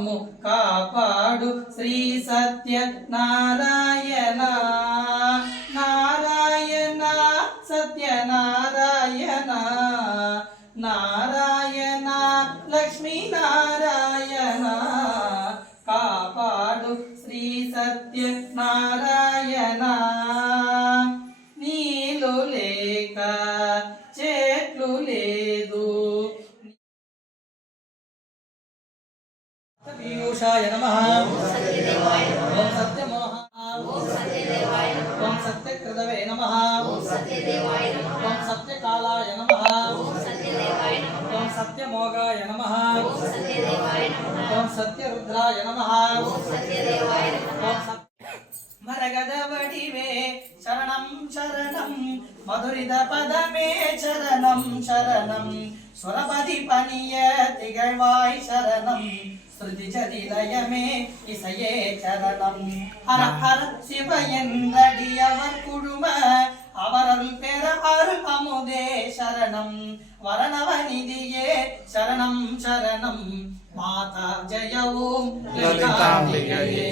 మమ్ము కాపాడు శ్రీ సత్య నారాయణ నారాయణ సత్య నారాయణ నారాయణ లక్ష్మీ నారాయణ కాపాడు శ్రీ సత్య నారాయణ నీళ్ళు లేక చెట్లు లేదు పీయూషాయ నమః ఓం సత్యమోహ ఓం సత్యకృతవే నమః ఓం సత్యకాలాయ నమః ఓం సత్యమోగాయ నమః ఓం సత్యరుద్రాయ నమః ఓం మరగదవడివే శరణం శరణం మధురిత పదమే శరణం శరణం சுரபதி பணிய திகழ்வாய் சரணம் ஸ்ருதி ஜதிலயமே இசையே சரணம் ஹர ஹர சிவ என்றடியவர் குழும அவரருள் பெற அருள் அமுதே சரணம் வரணவநிதியே சரணம் சரணம் மாதா ஜெய ஓம் லலிதாம்பிகையே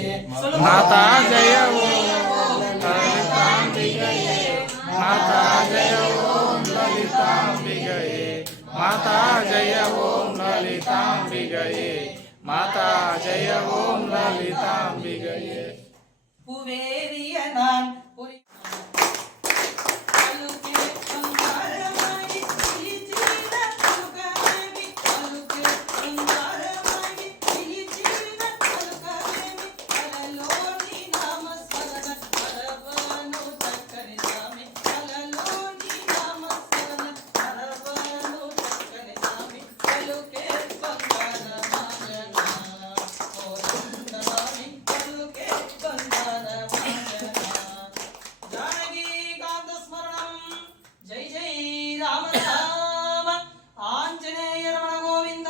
மாதா ஜெய ஓம் லலிதாம்பிகையே மாதா ஜெய ஓம் லலிதாம்பிகையே माता जय ओम ललितांबिगये माता जय ओम ललितांबिगये कुवेरिय नान రామ రామ ఆంజనేయ రమణ గోవింద